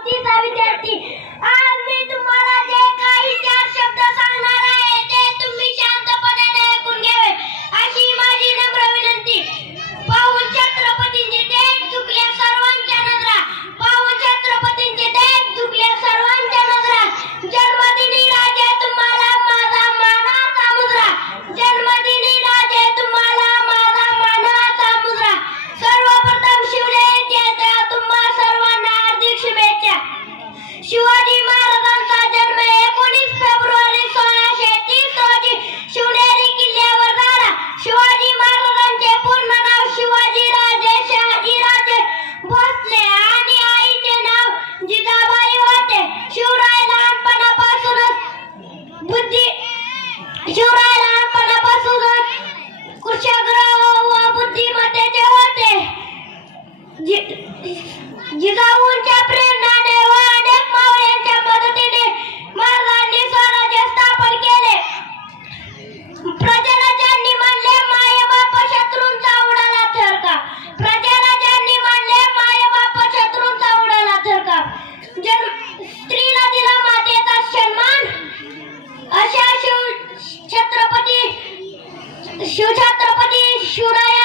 चौथीचा विद्यार्थी. आज मी तुम्हाला जे काही 4 शब्द सांगणार आहे ते तुम्ही शांतपणे ऐकून घ्यावे अशी माझी नम्र विनंती. पाहून छत्रपतींचे देश झुकल्या सर्वांच्या नजरा. पाहून छत्रपतींचे देश झुकल्या सर्वांच्या नजरा. जन्मदिनी राजे तुम्हाला माझा मानाचा मुजरा. जन्मदिनी राजे तुम्हाला माझा मानाचा मुजरा. सर्वप्रथम शिवजयंतीच्या तुम्हा सर्वांना हार्दिक शुभेच्छा. शिवाजी महाराजांचा जन्म 19 फेब्रुवारी 1630 रोजी शिवनेरी किल्ल्यावर झाला. शिवाजी महाराजांचे पूर्ण नाव शिवाजीराजे शहाजीराजे भोसले आणि आईचे नाव जिजाबाई होते. शिवराय लहानपणापासूनच कुशाग्र व बुद्धिमत्तेचे होते. जिजाऊंच्या प्रेरणाने व अनेक मावळ्यांच्या मदतीने महाराजांनी स्वराज्य स्थापन केले. प्रजेला ज्यांनी मानले मायबाप शत्रूंचा उडाला थरका. प्रजेला ज्यांनी मानले मायबाप शत्रूंचा उडाला थरका. स्त्रीला दिला मातेचा सन्मान अशा शिवछत्रपती शिवराय